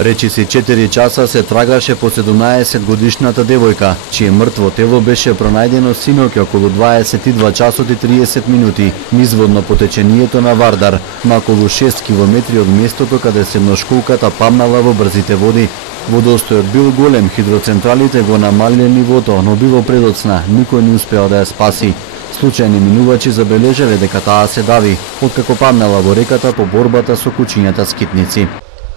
Речиси 4 часа се трагаше по 17-годишната девојка, чие мртво тело беше пронајдено синоќ околу 22 часот и 30 минути низводно по течението на Вардар, на околу 6 километри од местото каде седношколката памнала во брзите води. Водостојот бил голем, хидроцентралите го намалиле нивото, но било предоцна, никој не успеал да ја спаси. Случајни минувачи забележале дека таа се дави, откако памнала во реката по борбата со кучињата скитници.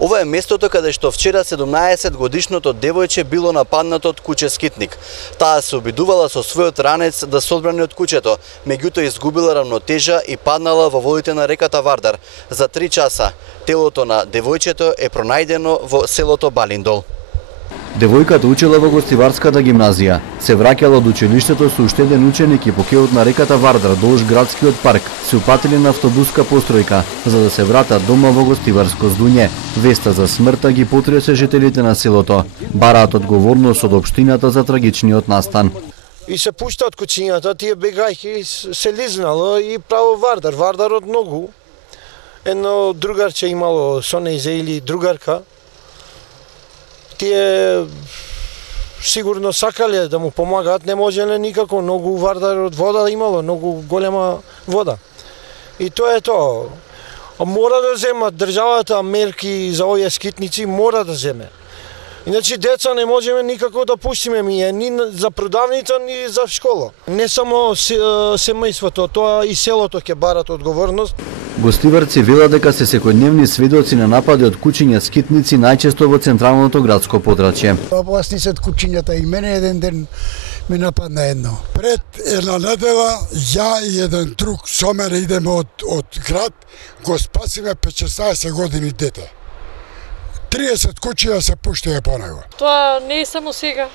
Ова е местото каде што вчера 17-годишното девојче било нападнато од куче скитник. Таа се обидувала со својот ранец да се одбрани од кучето, меѓутоа изгубила равнотежа и паднала во водите на реката Вардар. За 3 часа телото на девојчето е пронајдено во селото Балиндол. Девојката учела во Гостиварската гимназија. Се враќала од училиштето со уште еден ученик и по кеот на реката Вардар долж градскиот парк се упатиле на автобуска постројка за да се вратат дома во Гостиварско Здуње. Веста за смртта ги потресе жителите на селото. Бараат одговорност од општината за трагичниот настан. И се пушта од кучињата, тие бегајки се лизнало и право Вардар. Вардарот многу. Едно другарче имало со нејзе или другарка. Тие сигурно сакале да му помагаат, не можеле никако, многу Вардар од вода имало, многу голема вода. И тоа е тоа. Мора да земат државата мерки за овие скитници, мора да земе. Иначе деца не можеме никако да пуштиме ни за продавница, ни за школа. Не само семејството, тоа и селото ќе барат одговорност. Гостиварци велат дека се секојдневни сведоци на напади од кучиња скитници најчесто во централното градско подрачје. Опасни се кучињата и мене еден ден ме нападна едно. Пред една недела ја и еден друг со мене идеме од град, го спасиме 5-16 години дете. 30 кучиња се пуштија по него. Тоа не е само сега.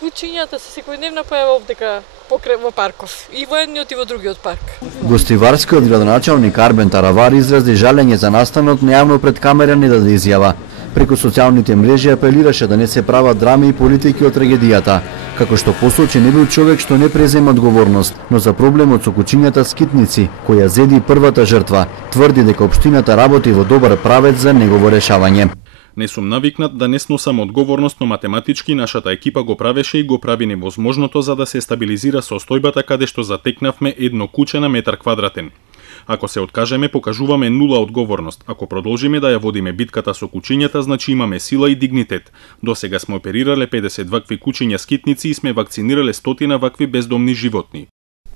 Кучињата се секојдневна појава овдека во парков, и во едниот и во другиот парк. Гостиварскиот градоначалник Арбен Таравари изрази жалење за настанот најавно пред камера не даде изјава. Преку социјалните мрежи апелираше да не се прават драми и политики од трагедијата, како што посочи не бил човек што не презема одговорност, но за проблемот со кучињата скитници, која зеди првата жртва, тврди дека општината работи во добар правец за негово решавање. Не сум навикнат да не сносам одговорност, но математички нашата екипа го правеше и го прави невозможното за да се стабилизира состојбата каде што затекнавме едно куче на метар квадратен. Ако се откажеме, покажуваме нула одговорност. Ако продолжиме да ја водиме битката со кучињата, значи имаме сила и дигнитет. Досега сме оперирале 50 вакви кучиња скитници и сме вакцинирале 100 вакви бездомни животни.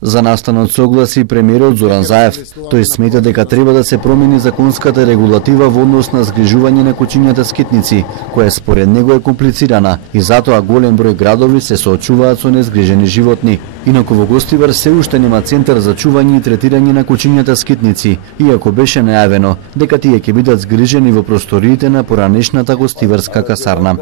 За настанот согласи премиерот Зоран Заев. Тој смета дека треба да се промени законската регулатива во однос на згрижување на кучињата скитници, која според него е комплицирана и затоа голем број градови се соочуваат со незгрижени животни. Инаку во Гостивар се уште нема центар за чување и третирање на кучињата скитници, иако беше најавено дека тие ќе бидат згрижени во просториите на поранешната Гостиварска касарна.